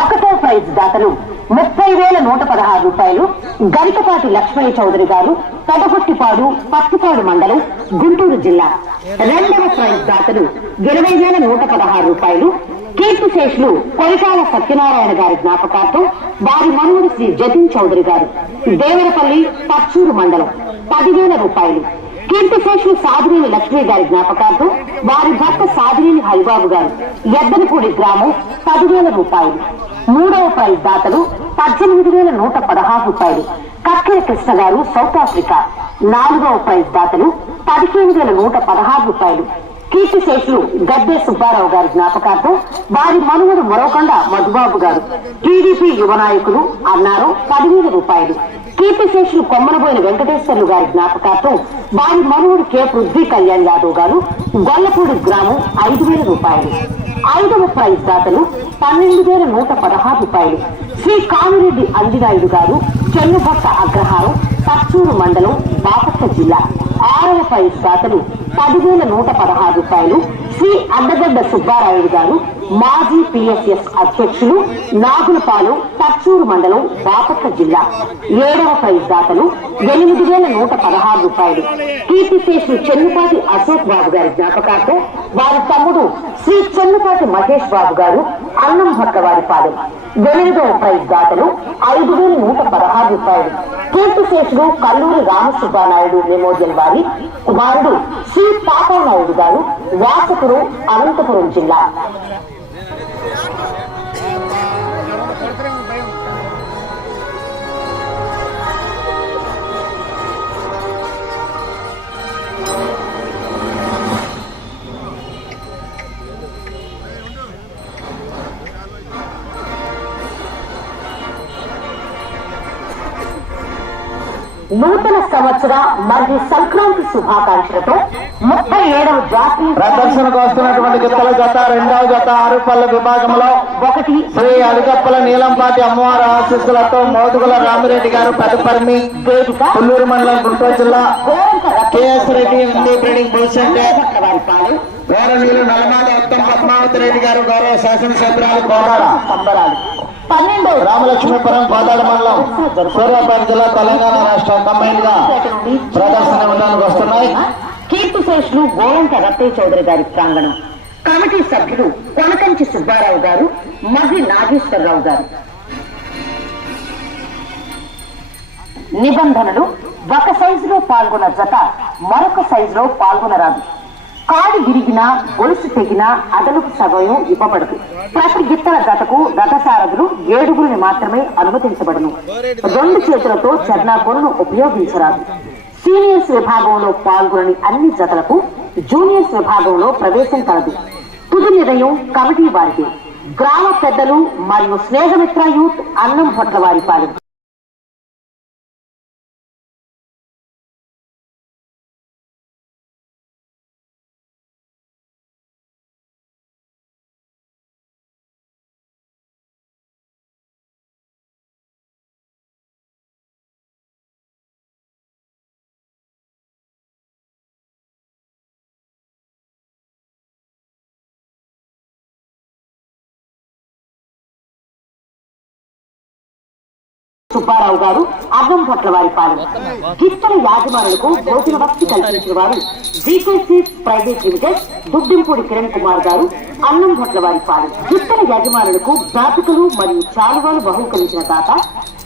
ఒకటో ప్రైజ్ దాతలు ముప్పై వేల నూట పదహారు రూపాయలు గరికపాటి లక్ష్మణి చౌదరి గారు పెదగొట్టిపాడు పత్తిపాడు మండలం గుంటూరు జిల్లా. రెండవ ప్రైజ్ దాతలు ఇరవై వేల నూట పదహారు రూపాయలు కీర్తిశేషులు కొరికాల సత్యనారాయణ గారి జ్ఞాపకార్థం వారి మనుమడు శ్రీ జతిన్ చౌదరి గారు దేవరపల్లి పచ్చూరు మండలం పదివేల రూపాయలు. కీర్తిశేషులు సాధినేని లక్ష్మి గారి జ్ఞాపకార్థం వారి భర్త సాధినేని హరిబాబు గారు ఎద్దనపూడి గ్రామం పదివేల రూపాయలు. మూడవ ప్రైజ్ దాతలు పద్దెనిమిది వేల నూట పదహారు రూపాయలు. కక్కెర కృష్ణ గారు సౌత్ ఆఫ్రికా. నాలుగవ ప్రైజ్ దాతలు పదిహేను వేల నూట పదహారు రూపాయలు. కీర్తిశేషులు గద్దె సుబ్బారావు గారి జ్ఞాపకార్థం వారి మనుమడు మరోకొండ మధుబాబు గారు. టీడీపీ యువ నాయకులు అన్నారు పదివేల రూపాయలు. కీర్తిశేషులు కొమ్మనబోయిన వెంకటేశ్వర్లు గారి జ్ఞాపకార్థం వారి మనవుడు కె. పృథ్వీ కళ్యాణ్ యాదవ్ గారు గొల్లపూడి గ్రామం ఐదు వేల రూపాయలు ఐదవ ప్రైజ్ దాతలు పన్నెండు వేల నూట పదహారు రూపాయలు. శ్రీ కామిరెడ్డి అందినాయుడు గారు చెన్నుబట్ట అగ్రహారం పచ్చూరు మండలం బాపట్ల జిల్లా. ఆరవ ప్రైజ్ దాతలు పదివేల నూట పదహారు రూపాయలు. శ్రీ అడ్డగడ్డ సుబ్బారాయుడు గారు మాజీ పిఎస్ఎస్ అధ్యక్షులు నాగులపాలెం పచ్చూరు మండలం బాపట్ల జిల్లా. ఏడవ ప్రైజ్ దాతలు ఎనిమిది వేల నూట పదహారు రూపాయలు. కీర్తిశేషు చెన్నుపాటి అశోక్ బాబు గారి జ్ఞాపకార్థం వారి తమ్ముడు శ్రీ చెన్నుపాటి మహేష్ బాబు గారు అన్నం భక్క వారి పాలెం ఎనిమిదవ ప్రైజ్ దాతలు ఐదు వేల నూట పదహారు రూపాయలు. కీర్తిశేషుడు కల్లూరి రామసుబ్బానాయుడు మెమోరియల్ వారి కుమారుడు శ్రీ పాపానాయుడు గారు వ్యాసపురం అనంతపురం జిల్లా. నూతన సంవత్సర మరియు సంక్రాంతి శుభాకాంక్షలతో ముప్పై ఏడవ జాతీయ ప్రదర్శనకు వస్తున్నటువంటి గిత్తల జత రెండవ జత ఆరు పళ్ళ విభాగంలో ఒకటి. శ్రీ అడిగప్పల నీలంపాటి అమ్మవారి ఆశీస్సులతో మోదుగుల రామిరెడ్డి గారు పెదపర్మి పుల్లూరు మండలం గుంటూరు జిల్లా కేఎస్ రెడ్డి హిందీ బ్రీడింగ్ వారి పాలెం వేరనీలు నలమాల ఉత్తమ్ పద్మావతి రెడ్డి గారు గౌరవ శాసనసభ్యురాలు సంబరాలు. పన్నెండవ రామలక్ష్మీపురం కోదాడ మండలం. సూర్యాపేట జిల్లా తెలంగాణ రాష్ట్రం కంబైన్గా ప్రదర్శన ఇవ్వడానికి వస్తున్నాయి. కీర్తిశేషులు గోరంక రత్తయ్య చౌదరి గారి ప్రాంగణం. కమిటీ సభ్యులు కొనకంచి సుబ్బారావు గారు మర్రి నాగేశ్వరరావు గారు. నిబంధనలు ఒక సైజులో పాల్గొన్న జత మరొక సైజులో పాల్గొనరాదు. కాడు విరిగినా గొలుసు తెగినా అదనపు సమయం ఇవ్వబడదు. ప్రతి గిత్తల జతకు రథసారథులు ఏడుగురిని మాత్రమే అనుమతించబడను. రెండు చేతులతో చర్నాకోలను ఉపయోగించరాదు. సీనియర్స్ విభాగంలో పాల్గొనని అన్ని జతలకు జూనియర్స్ విభాగంలో ప్రవేశం కలదు. తుది నిర్ణయం కమిటీ వారిది. గ్రామ పెద్దలు మరియు స్నేహమిత్ర యూత్ అన్నం భట్ల వారి పాలెం. సుబ్బారావు గారు అన్నం భట్ల వారి పాలెం గిత్తల యాజమానులకు భోజన వసతి కల్పించిన వారు GKC private limited Duddimpudi Kiran Kumar గారు అన్నం భట్ల వారి పాలన. గిత్తల యాజమానులకు జాతకులు మరియు చాలువాలు బహుకరించిన దాత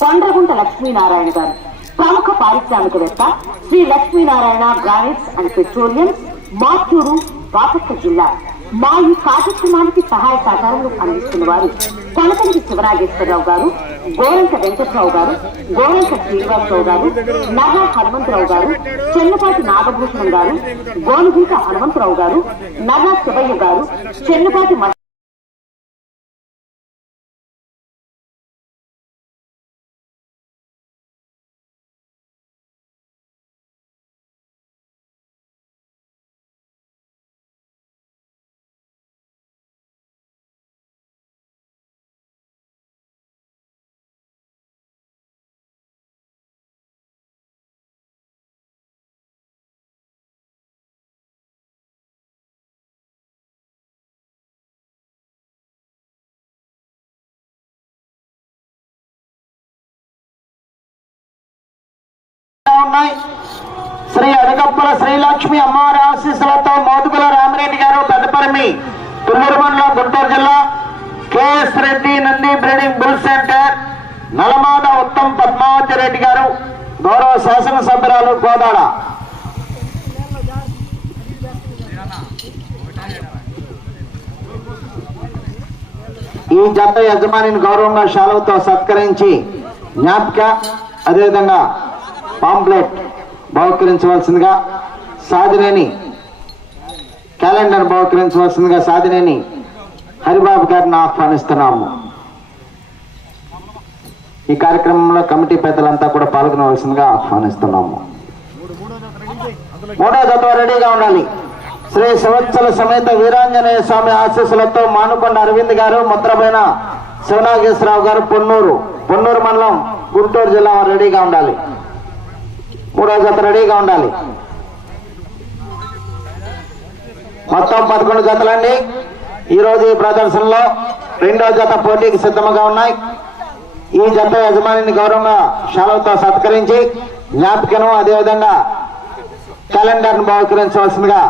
కొండ్రగుంట లక్ష్మీనారాయణ గారు. ప్రముఖ పారిశ్రామికవేత్త Shri Lakshminarayana granites and petroleum Marchuru Bapatla జిల్లా. మా ఈ కార్యక్రమానికి సహాయ సహకారాలు అందిస్తున్న వారు కొనకంటి శివరాజేశ్వరరావు గారు గోరంక వెంకట్రావు గారు గోరంక శ్రీనివాసరావు గారు నగా హనుమంతరావు గారు చెన్నపాటి నాగభూషణం గారు గోనుగీత హనుమంతరావు గారు నగా శివయ్య గారు చెన్నపాటి ఉన్నాయి. శ్రీ అడగప్పల శ్రీలక్ష్మి అమ్మవారి ఆశీస్సులతో మోదుగుల రామిరెడ్డి గారు పెద్దపరిమి తుమ్మూరు మండలం గుంటూరు జిల్లా K S Reddy Nandi breeding bull centre Nalamada Uttam Padmavathi Reddy గారు గౌరవ శాసనసభ్యురాలు గోదాడ. ఈ జంట యజమానిని గౌరవంగా శాలువతో సత్కరించి జ్ఞాపిక అదేవిధంగా పాంప్లెట్ బహుకరించవలసిందిగా సాధినేని క్యాలెండర్ బహుకరించవలసిందిగా సాధినేని హరిబాబు గారిని ఆహ్వానిస్తున్నాము. ఈ కార్యక్రమంలో కమిటీ పెద్దలంతా కూడా పాల్గొనవలసిందిగా ఆహ్వానిస్తున్నాము. మూడో జత రెడీగా ఉండాలి. శ్రీ సంవత్సర సమేత వీరాంజనేయ స్వామి ఆశీస్సులతో మానుకొండ అరవింద్ గారు ముద్రపైన శివనాగేశ్వరరావు గారు పొన్నూరు పొన్నూరు మండలం గుంటూరు జిల్లా రెడీగా ఉండాలి. మూడో జత రెడీగా ఉండాలి. మొత్తం పదకొండు జతలండి ఈరోజు ఈ ప్రదర్శనలో రెండో జత పోటీకి సిద్ధంగా ఉన్నాయి. ఈ జత యజమానిని గౌరవంగా షాలవుతో సత్కరించి జ్ఞాపికను అదేవిధంగా క్యాలెండర్ను బహుకరించవలసిందిగా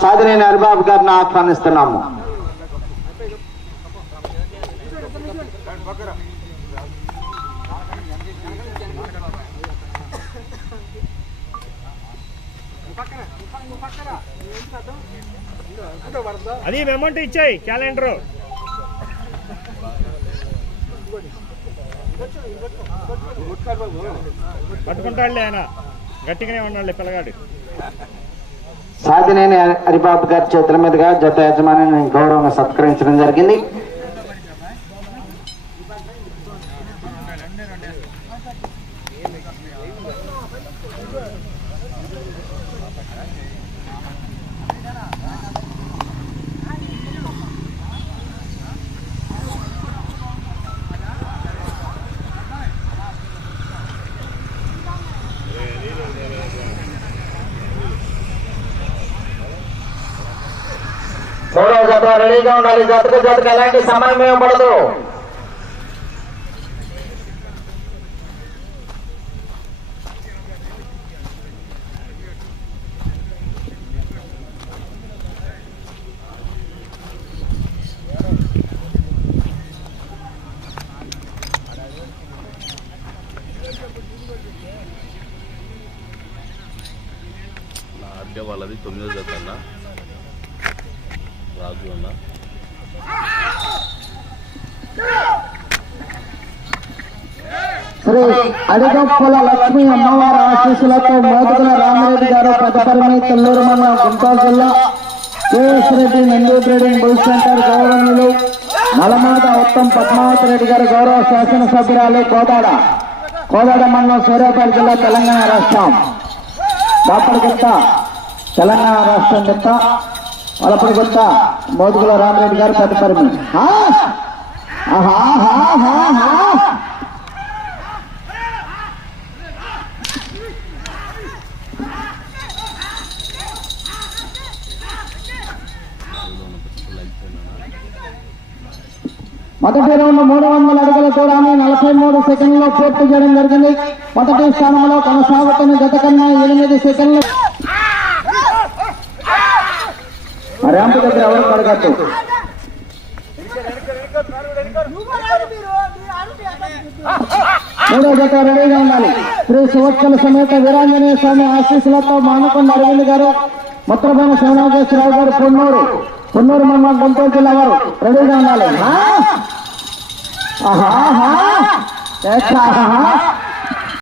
సాధినేని హరిబాబు గారిని ఆహ్వానిస్తున్నాము. అది అమౌంట్ ఇచ్చాయి క్యాలెండర్. పట్టుకుంటాడులే ఆయన. గట్టిగానే ఉన్నాడులే పిల్లగాడు. సాధినేని హరిబాబు గారి చేతుల మీదుగా జత యజమానిని గౌరవంగా సత్కరించడం జరిగింది. మూడో జత రెడీగా ఉండాలి జతకు జతకు ఎలాంటి సమయం ఏం పడదు నా అడ్డే వాళ్ళది తొమ్మిదో జత అన్న. రాజు అన్న. శ్రీ అడిగప్పల లక్ష్మీ అమ్మవారి ఆశీస్సులతో మోదుగుల రామరెడ్డి గారు పెద్దపరిమి తెల్లూరు మండలం గుంటూరు జిల్లా KS Reddy Nandi trading bull centre గౌరవనీయులు నలమాద ఉత్తమ్ పద్మావతి రెడ్డి గారు గౌరవ శాసనసభ్యురాలు కోదాడ. కోదాడ మండలం సూర్యాపేట జిల్లా తెలంగాణ రాష్ట్రం. బాపడగుట్ట తెలంగాణ రాష్ట్రం గుట్ట వలపడగుట్ట మోదుగుల రామరెడ్డి గారు పెద్దపరమి ఆ? మొదటి రౌండ్ మూడు వందల అడుగులతో రాని నలభై మూడు సెకండ్లో పూర్తి చేయడం జరిగింది. మొదటి స్థానంలో కొనసాగుతున్న గత కన్నా ఎనిమిది సెకండ్లు ర్యాంపు దగ్గర ఎవరు కడగట్టు మూడో జత రెడీగా ఉండాలి. శ్రీ సువత్సల సమేత వీరాంజనేయ స్వామి ఆశీస్సులతో మానకొండ అరవింద్ గారు ముత్రపైన శివనాగేశ్వరరావు గారు పొన్నూరు. పొన్నూరు మండలం గుంటూరు జిల్లా వారు రెడీగా ఉండాలి. ఆ? ఆహా.